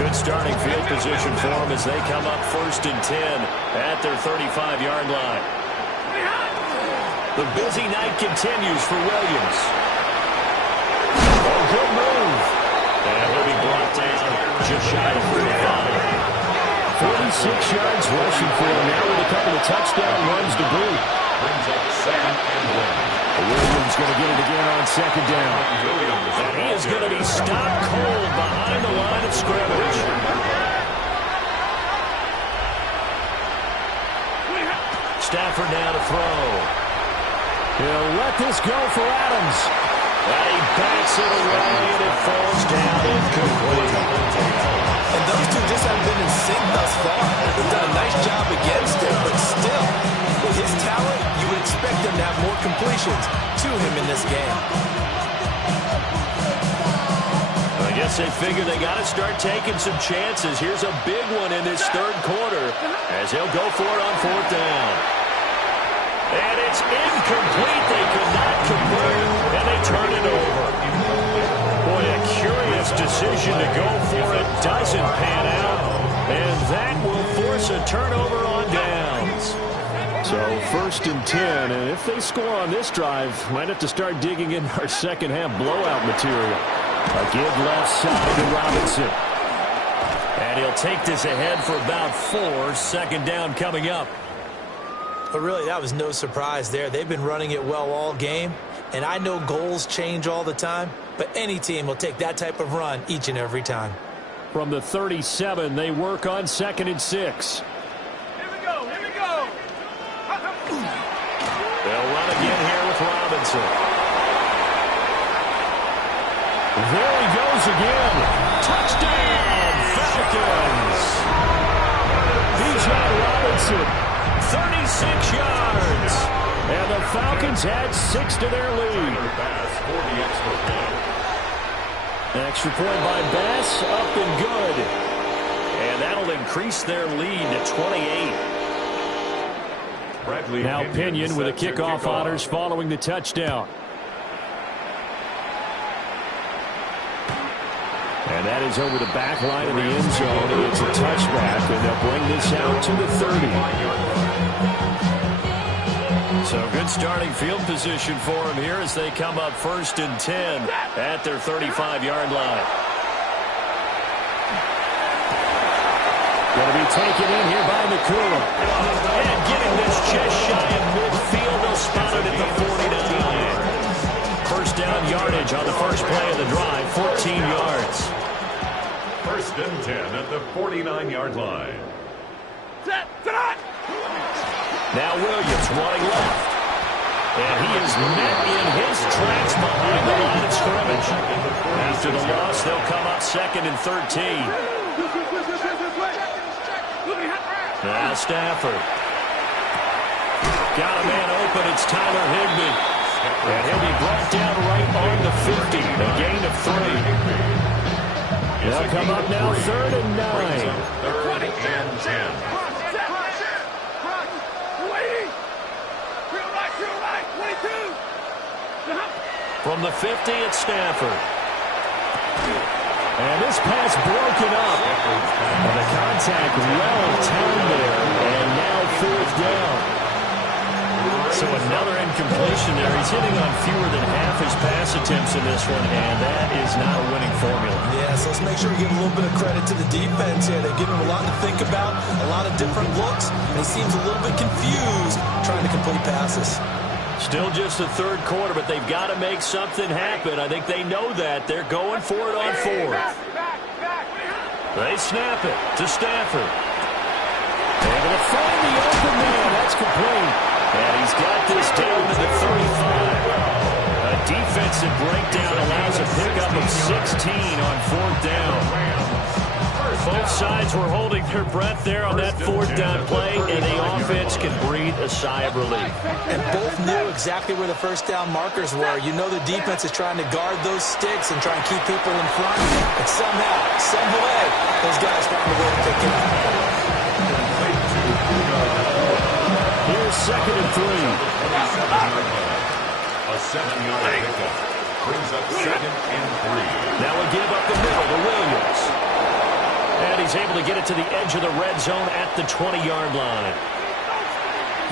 Good starting field position for them as they come up first and 10 at their 35-yard line. The busy night continues for Williams. Oh, good move. And he'll be brought down just shy of 35. 46 yards rushing for him now with a couple of touchdown runs to boot. Brings up second and 1. Williams going to get it again on second down. And he is going to be stopped cold behind the line of scrimmage. Stafford now to throw. He'll let this go for Adams. And he backs it away and it falls down incomplete. And those two just haven't been in sync thus far. They've done a nice job against him, but still, with his talent, you would expect him to have more completions to him in this game. I guess they figure they got to start taking some chances. Here's a big one in this third quarter as he'll go for it on fourth down. And it's incomplete. They could not convert, and they turn it over. Boy, a curious decision to go for it. Doesn't pan out, and that will force a turnover on downs. So first and 10, and if they score on this drive, might have to start digging in our second half blowout material. A give left side to Robinson. And he'll take this ahead for about 4. Second down coming up. But really, that was no surprise there. They've been running it well all game. And I know goals change all the time, but any team will take that type of run each and every time. From the 37, they work on 2nd and 6. Here we go, here we go. They'll run again here with Robinson. There he goes again. Touchdown, Falcons. Bijan Robinson, 36 yards. And the Falcons add 6 to their lead. Extra point by Bass, up and good. And that'll increase their lead to 28. Now Pinion with a kickoff honors following the touchdown. And that is over the back line of the end zone. And it's a touchback, and they'll bring this out to the 30. So good starting field position for them here as they come up 1st and 10 at their 35-yard line. Going to be taken in here by Nakula. And getting this just shy of midfield. They'll spot it at the 49. First down yardage on the first play of the drive, 14 yards. 1st and 10 at the 49-yard line. Now Williams running left. And he is met in his tracks behind the line of scrimmage. After the loss, they'll come up 2nd and 13. Now Stafford. Got a man open. It's Tyler Higbee. And he'll be brought down right on the 50. A gain of 3. They'll come up now 3rd and 9. 3rd and 10. From the 50, it's Stafford. And this pass broken up. And the contact well timed there. And now 4th down. So another incompletion there. He's hitting on fewer than half his pass attempts in this one, and that is not a winning formula. Yeah, so let's make sure we give a little bit of credit to the defense here. They've given him a lot to think about, a lot of different looks, and he seems a little bit confused trying to complete passes. Still just the 3rd quarter, but they've got to make something happen. I think they know that. They're going for it on 4th. They snap it to Stafford. Able to find the open man. That's complete. And he's got this down to the 35. A defensive breakdown allows a pickup of 16 on 4th down. Both sides were holding their breath there on that 4th down play, and the offense can breathe a sigh of relief. And both knew exactly where the 1st down markers were. You know the defense is trying to guard those sticks and try and keep people in front. And somehow, some way, those guys found a way to pick it up. Here's 2nd and 3. A 7-yard pickup brings up 2nd and 3. Now we'll give up the middle to Williams. And he's able to get it to the edge of the red zone at the 20-yard line.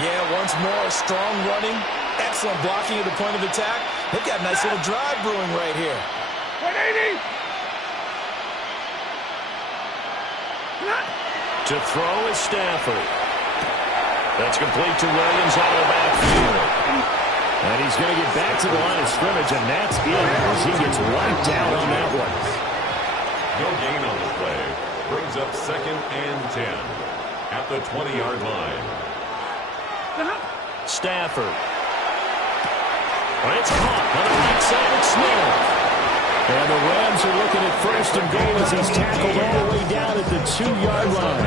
Yeah, once more, strong running, excellent blocking at the point of attack. They've got a nice little drive brewing right here. 180. To throw is Stafford. That's complete to Williams out of the backfield. And he's going to get back to the line of scrimmage, and that's it as he gets right down on that one. No gain on the play. Brings up 2nd and 10 at the 20-yard line. Stafford. It's caught on the right side of Smith. And the Rams are looking at 1st and goal as he's tackled all the way down at the 2-yard line.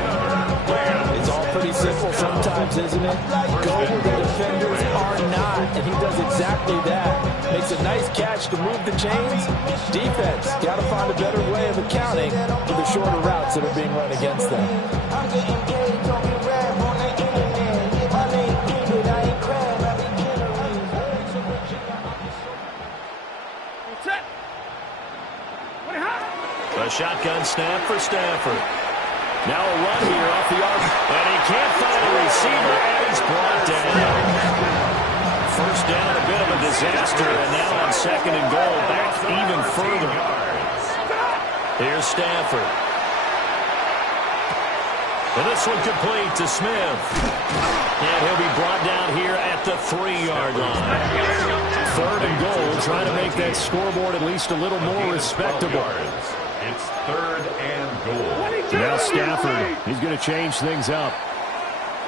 It's all pretty simple sometimes, isn't it? Go where the defenders are not, and he does exactly that. Makes a nice catch to move the chains. Defense, got to find a better way of accounting for the shorter routes that are being run against them. A shotgun snap for Stafford. Now a run here off the arm. And he can't find a receiver, and he's brought down. First down, a bit of a disaster, and now on 2nd and goal, back even further. Here's Stafford. And this one complete to Smith. And he'll be brought down here at the 3-yard line. 3rd and goal, trying to make that scoreboard at least a little more respectable. It's 3rd and goal. Now Stafford, he's going to change things up.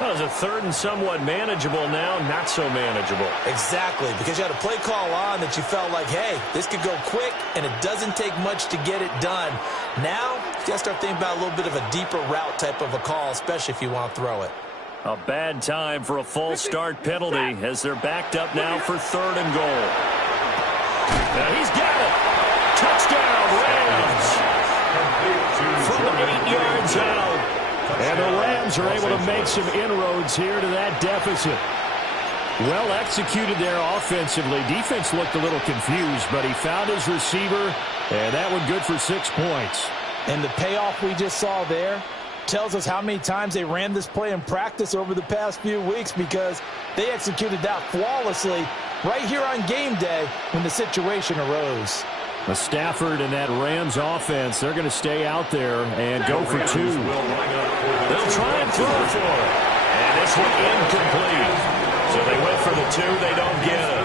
Well, it's a 3rd and somewhat manageable now, not so manageable. Exactly, because you had a play call on that you felt like, hey, this could go quick, and it doesn't take much to get it done. Now, you got to start thinking about a little bit of a deeper route type of a call, especially if you want to throw it. A bad time for a false start penalty as they're backed up now for 3rd and goal. Now he's got it. Touchdown, Rams. From 8 yards out. And the Rams are able to make some inroads here to that deficit. Well executed there offensively. Defense looked a little confused, but he found his receiver, and that one good for 6 points. And the payoff we just saw there tells us how many times they ran this play in practice over the past few weeks, because they executed that flawlessly right here on game day when the situation arose. Stafford and that Rams offense, they're going to stay out there and go for 2. They'll try and throw for it. And this one incomplete. So they went for the 2. They don't get it.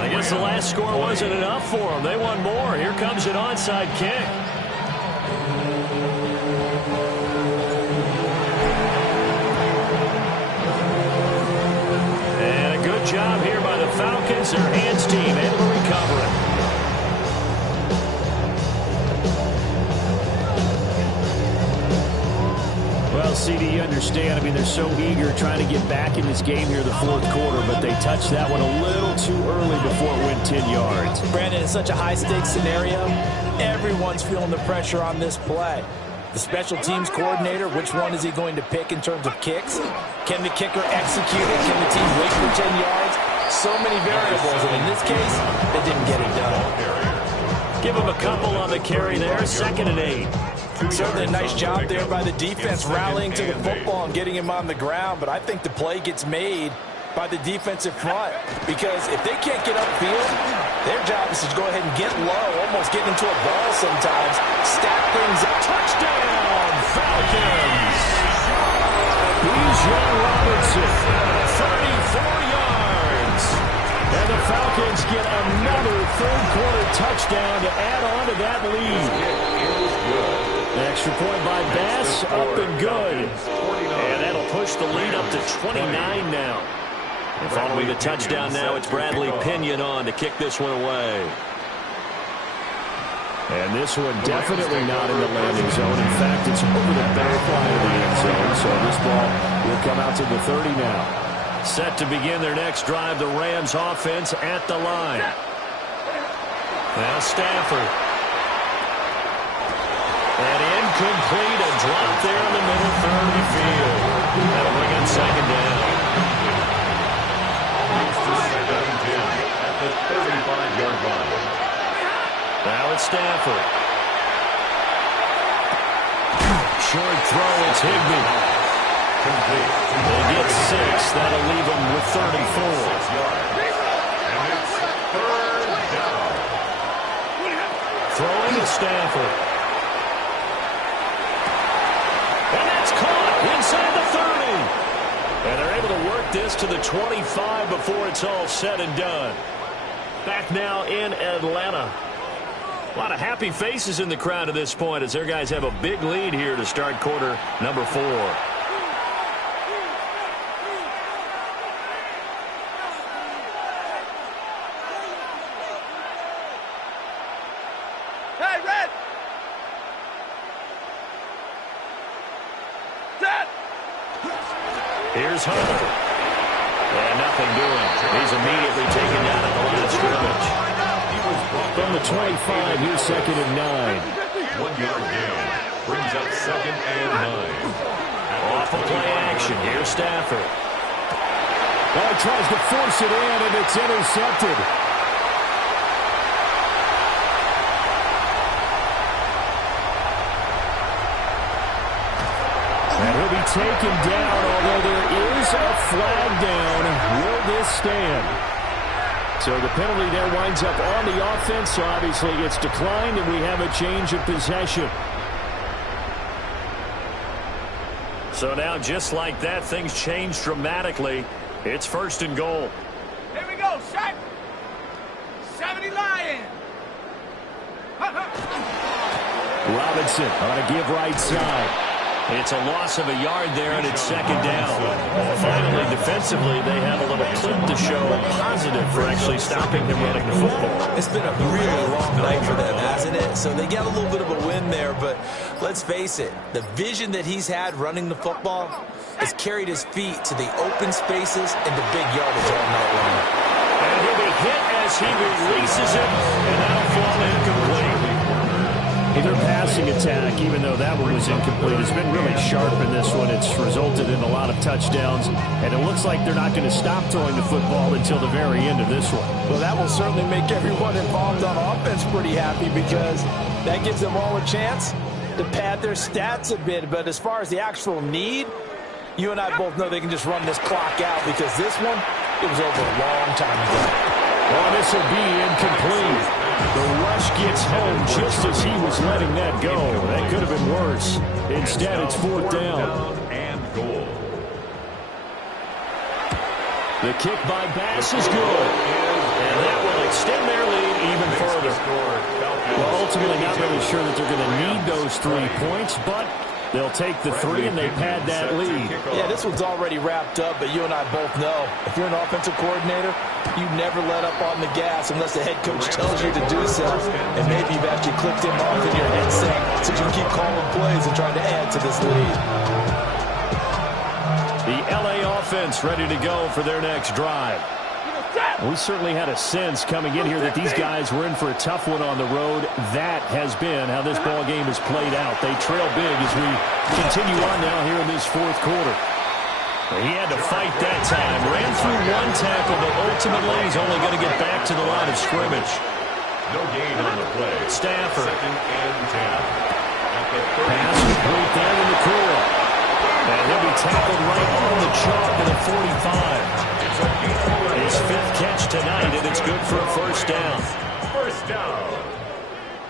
I guess the last score wasn't enough for them. They want more. Here comes an onside kick. And a good job here by the Falcons. Their hands team able to recover it. Well, CD, you understand. I mean, they're so eager trying to get back in this game here the 4th quarter, but they touched that one a little too early before it went 10 yards. Brandon, it's such a high-stakes scenario. Everyone's feeling the pressure on this play. The special teams coordinator, which one is he going to pick in terms of kicks? Can the kicker execute it? Can the team wait for 10 yards? So many variables, and in this case, they didn't get it done. Give him a couple on the carry there, 2nd and 8. Certainly a nice job there by the defense rallying to the football and getting him on the ground, but I think the play gets made by the defensive front, because if they can't get upfield, their job is to go ahead and get low, almost get into a ball sometimes, stack things up. Touchdown, Falcons! Bijan Robinson, 34 yards. And the Falcons get another 3rd quarter touchdown to add on to that lead. Extra point by Bass, up and good. And that'll push the lead up to 29 now. And following the touchdown now, it's Bradley Pinion on to kick this one away. And this one definitely not in the landing zone. In fact, it's over the back line of the end zone. So this ball will come out to the 30 now. Set to begin their next drive, the Rams offense at the line. Now Stafford. And incomplete, a drop there in the middle, 3rd of the field. That'll bring up 2nd down. At the 35-yard line. Now it's Stafford. Short throw, it's Higbee. They get 6. That'll leave them with 34. And it's 3rd down. Throwing to Stafford. And that's caught inside the 30. And they're able to work this to the 25 before it's all said and done. Back now in Atlanta. A lot of happy faces in the crowd at this point as their guys have a big lead here to start quarter number 4. Hey, Red! Set! Here's Hunter. And nothing doing. He's immediately taken down at the line of scrimmage. From the 25, here's 2nd and 9. 1-yard gain. Brings up 2nd and 9. Off of play action. Here's Stafford. Oh, he tries to force it in, and it's intercepted. And he'll be taken down, although there is a flag down. Will this stand? So the penalty there winds up on the offense, so obviously it's declined, and we have a change of possession. So now, just like that, things change dramatically. It's 1st and goal. Robinson on a give right side. It's a loss of a yard there, and it's second down. Finally, defensively, they have a little clip to show positive for actually stopping him running the football. It's been a really long night for them, hasn't it? So they got a little bit of a win there, but let's face it, the vision that he's had running the football has carried his feet to the open spaces and the big yardage all night long. And he'll be hit as he releases it, and that'll fall incomplete. Their passing attack, even though that one was incomplete, has been really sharp in this one. It's resulted in a lot of touchdowns, and it looks like they're not going to stop throwing the football until the very end of this one. Well, that will certainly make everyone involved on offense pretty happy because that gives them all a chance to pad their stats a bit. But as far as the actual need, you and I both know they can just run this clock out because this one, it was over a long time ago. Oh, this will be incomplete. The rush gets home just as he was letting that go. That could have been worse. Instead, it's fourth down. And goal. The kick by Bass is good. And that will extend their lead even further. Well, ultimately, not really sure that they're going to need those 3 points, but they'll take the 3 and they pad that lead. Yeah, this one's already wrapped up, but you and I both know if you're an offensive coordinator, you never let up on the gas unless the head coach tells you to do so. And maybe you've actually clicked him off in your headset so you can keep calling plays and trying to add to this lead. The LA offense ready to go for their next drive. We certainly had a sense coming in here that these guys were in for a tough one on the road. That has been how this ball game has played out. They trail big as we continue on now here in this fourth quarter. He had to fight that time. Ran through one tackle, but ultimately he's only going to get back to the line of scrimmage. No gain on the play. Stafford. Second and 10. At the 30. Pass complete down in the cool. And he'll be tackled right on the chalk at the 45. His 5th catch tonight, and it's good for a first down. First down.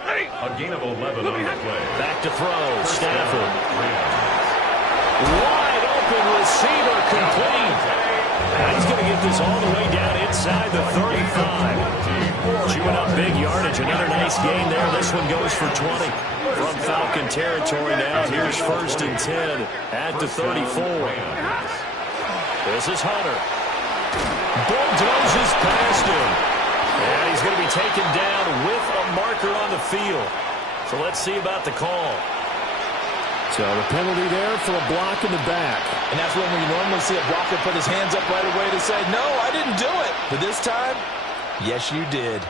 A gain of 11 on the play. Back to throw. Stafford. Wide open receiver complete. And he's going to get this all the way down inside the 35. Chewing up big yardage. Another nice gain there. This one goes for 20. From Falcon territory now. Here's first and 10 at the 34. This is Hunter. Bulldozes past him. And he's going to be taken down with a marker on the field. So let's see about the call. So the penalty there for a block in the back. And that's when we normally see a blocker put his hands up right away to say, no, I didn't do it. But this time, yes, you did.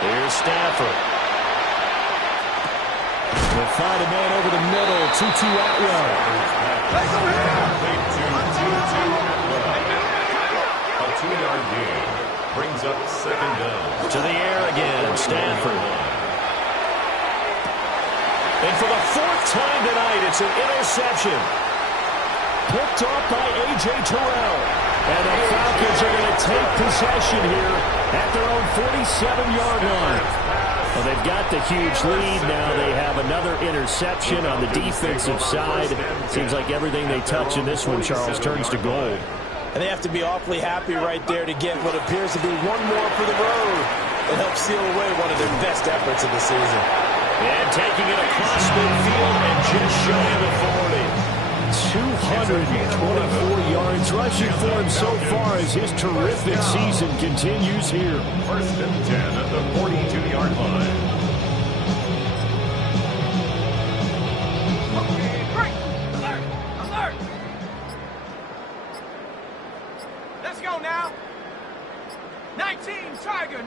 Here's Stafford. They'll find a man over the middle. 2-2 Atwell. A 2-yard gain brings up second down. To the air again, Stafford. And for the 4th time tonight, it's an interception. Picked off by A.J. Terrell. And the Falcons are going to take possession here at their own 47-yard line. Well, they've got the huge lead now. They have another interception on the defensive side. Seems like everything they touch in this one, Charles, turns to gold. And they have to be awfully happy right there to get what appears to be one more for the road and help seal away one of their best efforts of the season. And taking it across midfield and just shy of the 40. 224 yards rushing for him so far as his terrific season continues here. First and 10 at the 42-yard line. Alert! Let's go now. 19 Tiger.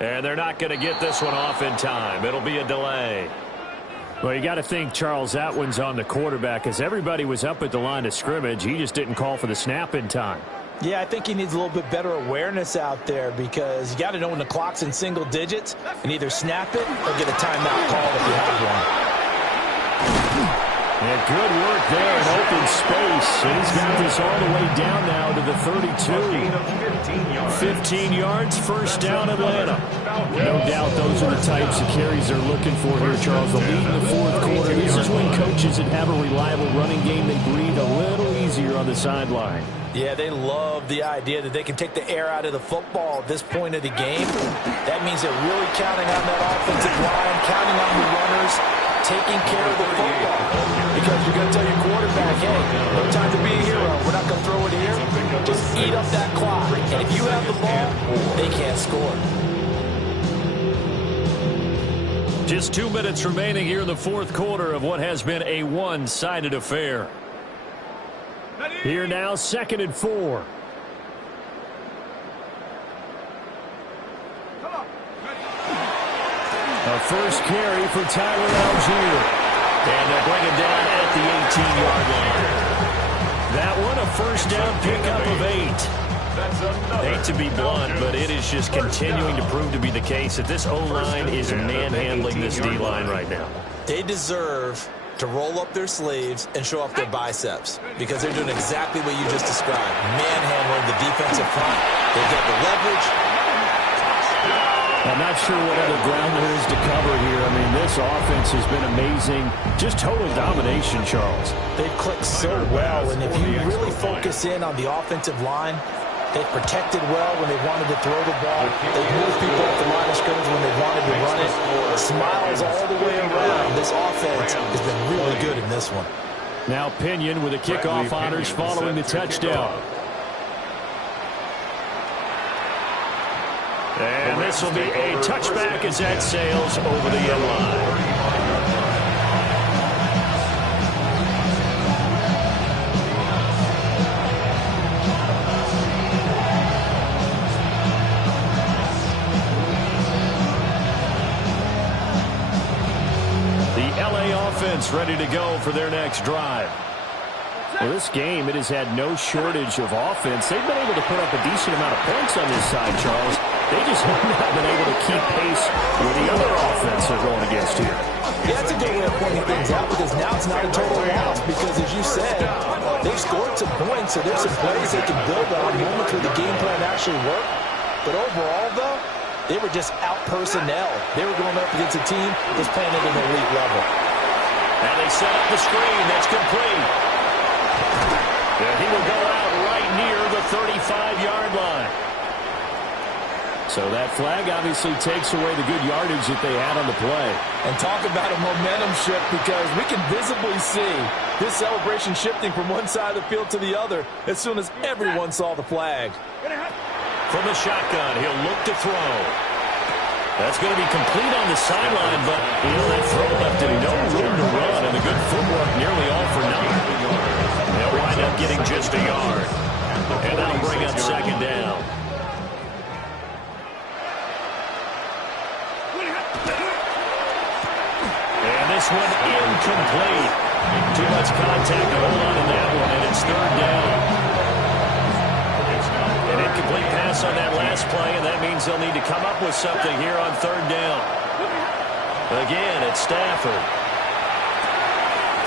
And they're not going to get this one off in time. It'll be a delay. Well, you got to think, Charles, that one's on the quarterback as everybody was up at the line of scrimmage. He just didn't call for the snap in time. Yeah, I think he needs a little bit better awareness out there because you got to know when the clock's in single digits and either snap it or get a timeout called if you have one. And good work there in open space. And he's got this all the way down now to the 32. 15 yards, first down Atlanta. No doubt those are the types of carries they're looking for here, Charles. The lead in the fourth quarter. This is when coaches that have a reliable running game, they breathe a little easier on the sideline. Yeah, they love the idea that they can take the air out of the football at this point of the game. That means they're really counting on that offensive line, counting on the runners, taking care of the football. Because you're going to tell your quarterback, hey, no time to be a hero. We're not going to throw it here. Just eat up that clock. And if you have the ball, they can't score. Just 2 minutes remaining here in the fourth quarter of what has been a one-sided affair. Here now, 2nd and 4. A first carry for Tyler Algier. And they'll bring him down at the 18-yard line. That one, a first down pickup of 8. Hate to be blunt, but it is just continuing to prove to be the case that this O-line is manhandling this D-line right now. They deserve to roll up their sleeves and show off their biceps because they're doing exactly what you just described, manhandling the defensive front. They get the leverage. I'm not sure what other ground there is to cover here. I mean, this offense has been amazing. Just total domination, Charles. They've clicked so well, and if you really focus in on the offensive line, they've protected well when they wanted to throw the ball. They've moved people off the line of scrimmage when they wanted to run it. Smiles all the way around. This offense has been really good in this one. Now Pinion with the kickoff honors following the touchdown. And this will be a touchback as that sails over the end line. The LA offense ready to go for their next drive. Well, this game, it has had no shortage of offense. They've been able to put up a decent amount of points on this side, Charles. They just have not been able to keep pace with the other offense they're going against here. Yeah, that's a good way of pointing things out because now it's not a total loss because, as you said, they've scored some points, so there's some plays they can build on, moments where the game plan actually worked. But overall, though, they were just out personnel. They were going up against a team that's playing at an elite level. And they set up the screen. That's complete. And he will go out right near the 35-yard line. So that flag obviously takes away the good yardage that they had on the play. And talk about a momentum shift because we can visibly see this celebration shifting from one side of the field to the other as soon as everyone saw the flag. From the shotgun, he'll look to throw. That's going to be complete on the sideline, but that throw left him no room to run, and the good footwork nearly all for nothing. They'll wind up getting just a yard. And that'll bring up 2nd down. And this one incomplete. Too much contact to hold on to that one, and it's 3rd down. An incomplete pass on that last play, and that means they'll need to come up with something here on 3rd down. Again, it's Stafford.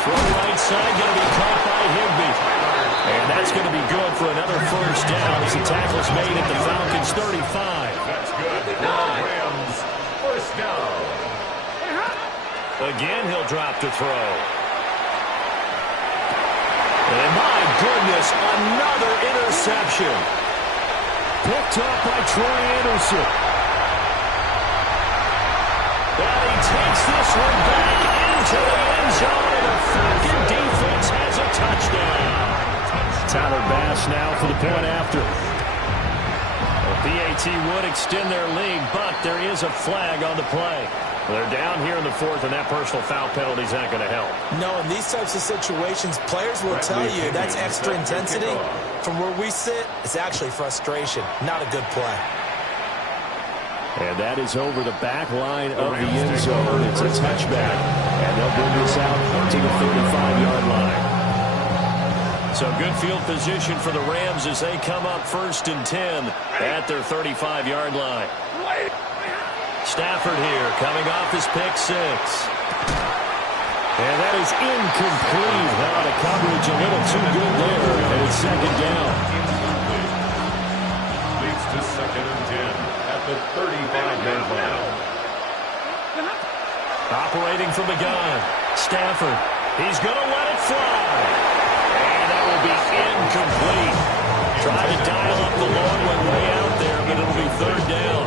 Throw right side, going to be caught by Higbee. And that's going to be good for another 1st down as the tackle's made at the Falcons' 35. That's good. Rams, 1st down. Again, he'll drop to throw. And my goodness, another interception. Picked up by Troy Anderson. And he takes this one back into the end zone, and the Falcon defense has a touchdown. Tyler Bass now for the point after. The PAT would extend their lead, but there is a flag on the play. They're down here in the 4th, and that personal foul penalty is not going to help. No, in these types of situations, players will tell you that's extra intensity. From where we sit, it's actually frustration, not a good play. And that is over the back line of the end zone. It's a touchback, and they'll bring this out to the 35-yard line. So good field position for the Rams as they come up 1st and 10 at their 35-yard line. Stafford here coming off his pick 6. And that is incomplete. Now the coverage a little too good there. And it's 2nd down. Leads to 2nd and 10 at the 35-yard line. Operating from the gun. Stafford He's going to let it fly. And that will be incomplete. Trying to dial up the long one way out there, but it'll be third down.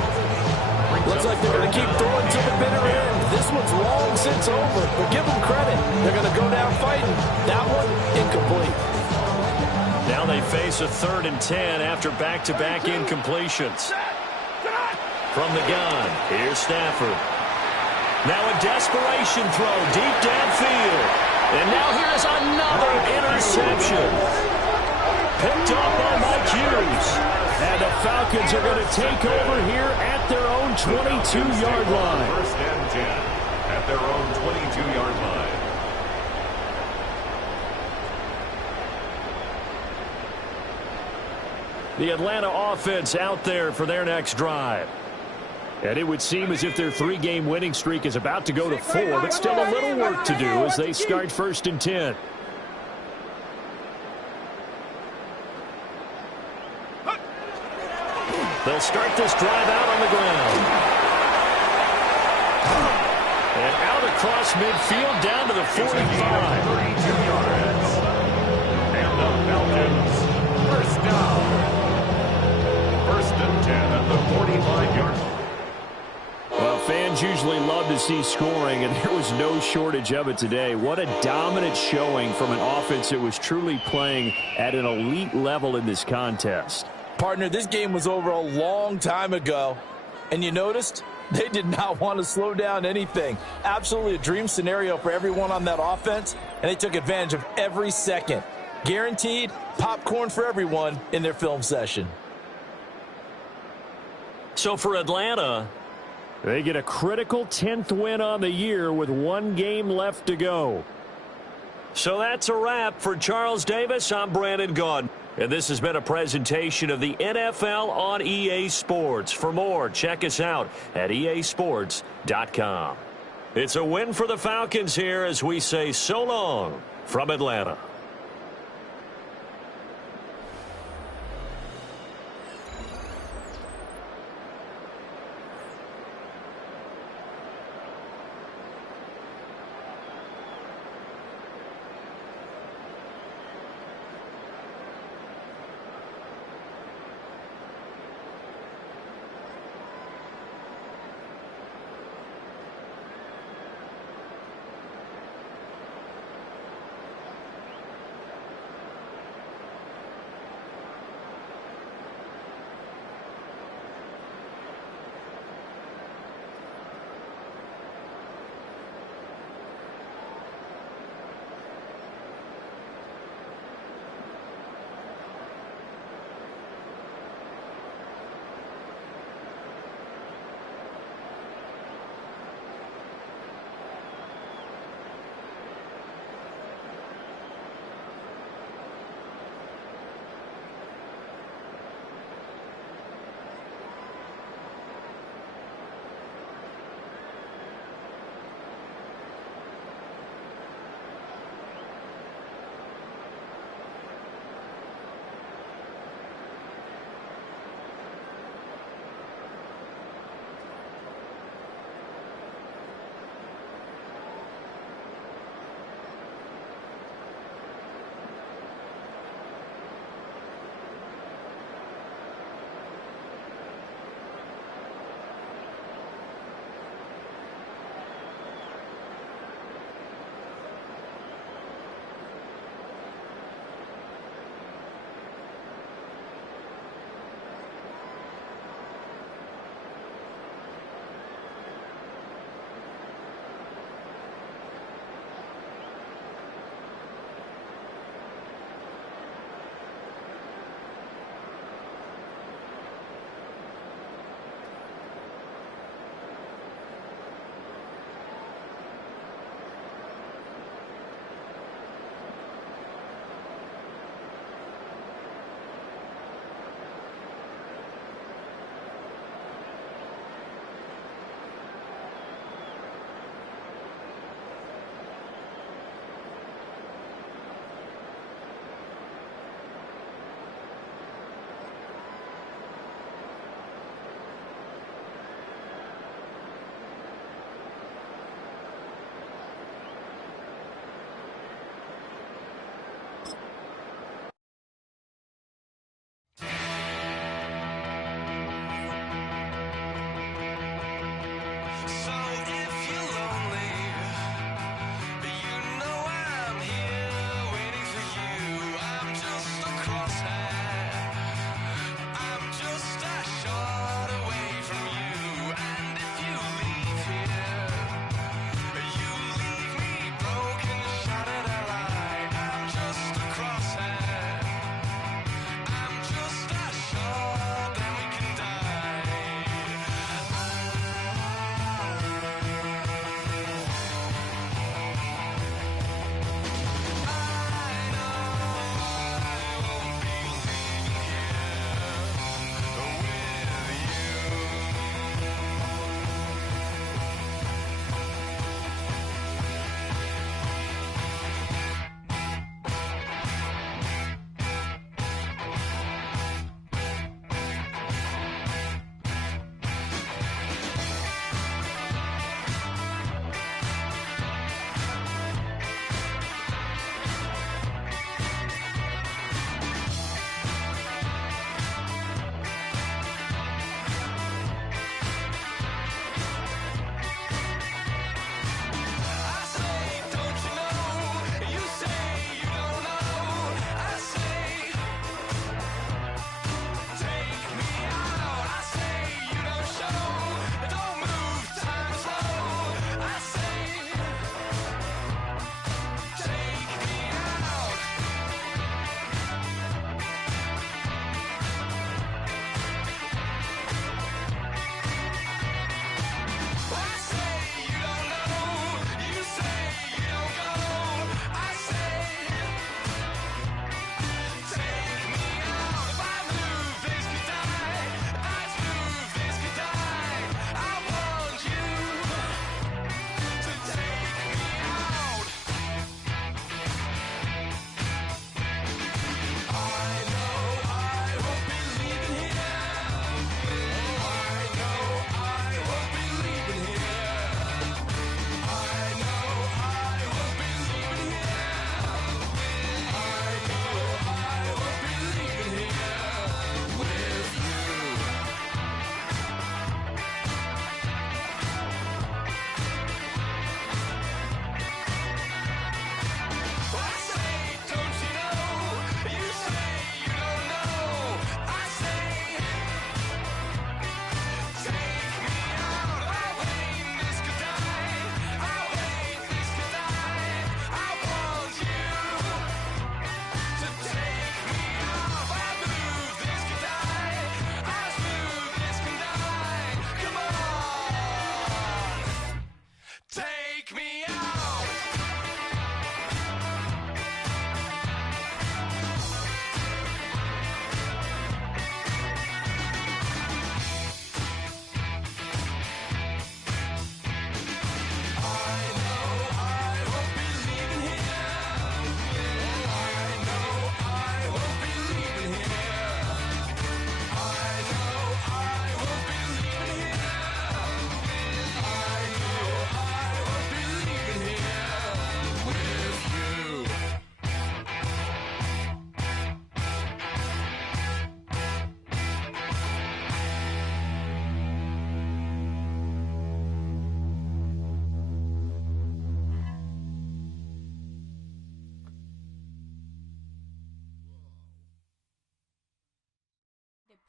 Looks like they're going to keep throwing to the bitter end. This one's long since over, but give them credit. They're going to go down fighting. That one, incomplete. Now they face a 3rd and 10 after back-to-back incompletions. From the gun, here's Stafford. Now a desperation throw deep downfield. And now here's another interception. Picked up by Mike Hughes. And the Falcons are going to take over here at their own 22-yard line. 1st and 10 at their own 22-yard line. The Atlanta offense out there for their next drive. And it would seem as if their 3-game winning streak is about to go to 4, but still a little work to do as they start 1st and 10. They'll start this drive out on the ground. And out across midfield down to the 45. 32 yards. And the Falcons, first down. 1st and 10 at the 45-yard line. Well, fans usually love to see scoring, and there was no shortage of it today. What a dominant showing from an offense that was truly playing at an elite level in this contest. Partner, this game was over a long time ago, and you noticed they did not want to slow down anything. Absolutely a dream scenario for everyone on that offense, and they took advantage of every second. Guaranteed popcorn for everyone in their film session. So for Atlanta, they get a critical 10th win on the year with 1 game left to go. So that's a wrap for Charles Davis. I'm Brandon Gaudin. And this has been a presentation of the NFL on EA Sports. For more, check us out at easports.com. It's a win for the Falcons here as we say so long from Atlanta.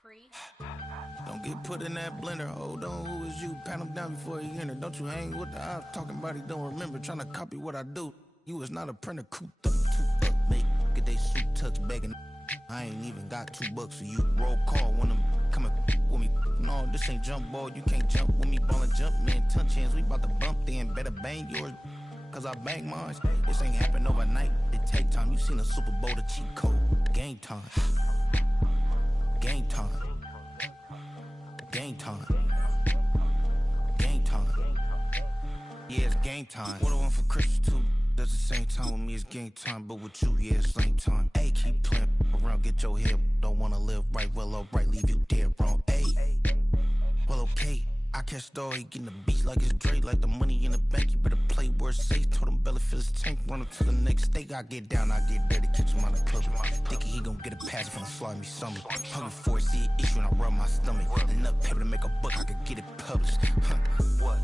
free. Don't get put in that blender. Hold on, who is you? Pat him down before he enter. Don't you hang with the ops talking about he don't remember. Trying to copy what I do. You is not a printer. Cooped up, toot up, make get they suit tucks begging. I ain't even got $2 for you. Roll call when I'm coming with me. No, this ain't jump ball. You can't jump with me. Ballin' jump, man. Touch hands. We bout to bump then. Better bang yours. Cause I bang mine. This ain't happen overnight. It take time. You seen a Super Bowl, the cheat code. Game time. Game time. Game time. Game time. Yeah, it's game time. What I want for Christmas too. That's the same time with me, it's game time. But with you, yeah, it's same time. Hey, keep playing around, get your head. Don't wanna live right, well, alright, leave you dead wrong. Hey, well, okay. I catch the he getting the beat like it's Dre, like the money in the bank. You better play where it's safe. Told him Bella fill his tank, run up to the next state. I get down, I get dirty, catch him on the club. Thinking he gon' get a pass from the slimy summer. Hungry for it, see an issue and I rub my stomach. Enough paper to make a buck, I could get it published. Huh. What?